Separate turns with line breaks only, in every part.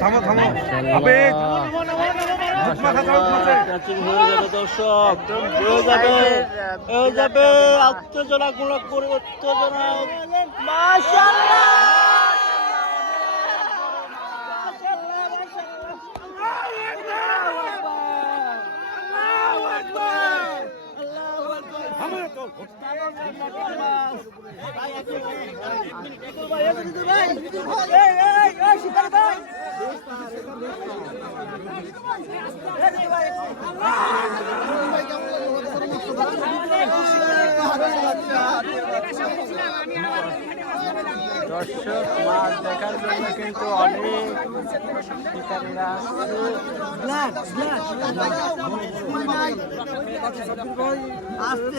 থামো থামো আবেগ
দর্শক হয়ে যাবে হয়ে যাবে উত্তেজনা গুলো দর্শক মাছ দেখার জন্য কিন্তু অনেক আসছে।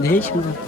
দেখি সুন্দর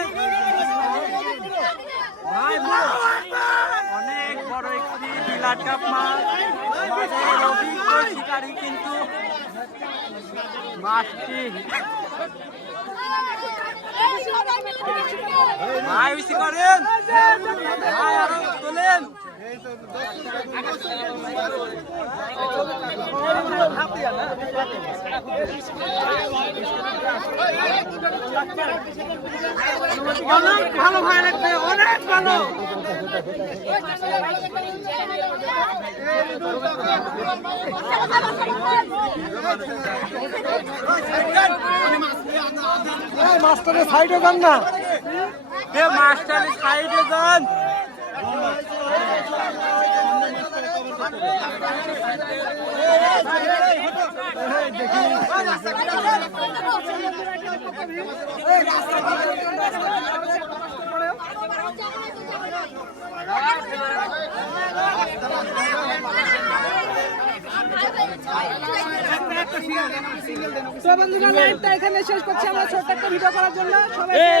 অনেক বড় একটি বিলাট কাপ মাছ। অভিজ্ঞ শিকারী কিন্তু মাছটি ভাই করেন ভাই, আরও তোলেন। অনেক ভালো ভাই লাগছে অনেক ভালো
মাস্টারের সাইডে যান না।
মাস্টারের সাইডে যান।
তো বন্ধুরা লাইভটা এখানে শেষ করছি আমরা ছোট্ট একটা ভিডিও করার জন্য। সবাই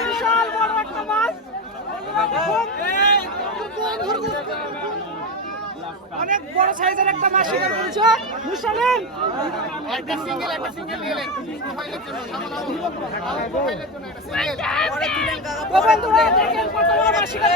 বিশাল বড় একটা মাছ। অনেক বড় সাইজের একটা মাছ শিকার করেছে মুসালেন ও বন্ধুরা দেখেন কত বড় মাছ শিকার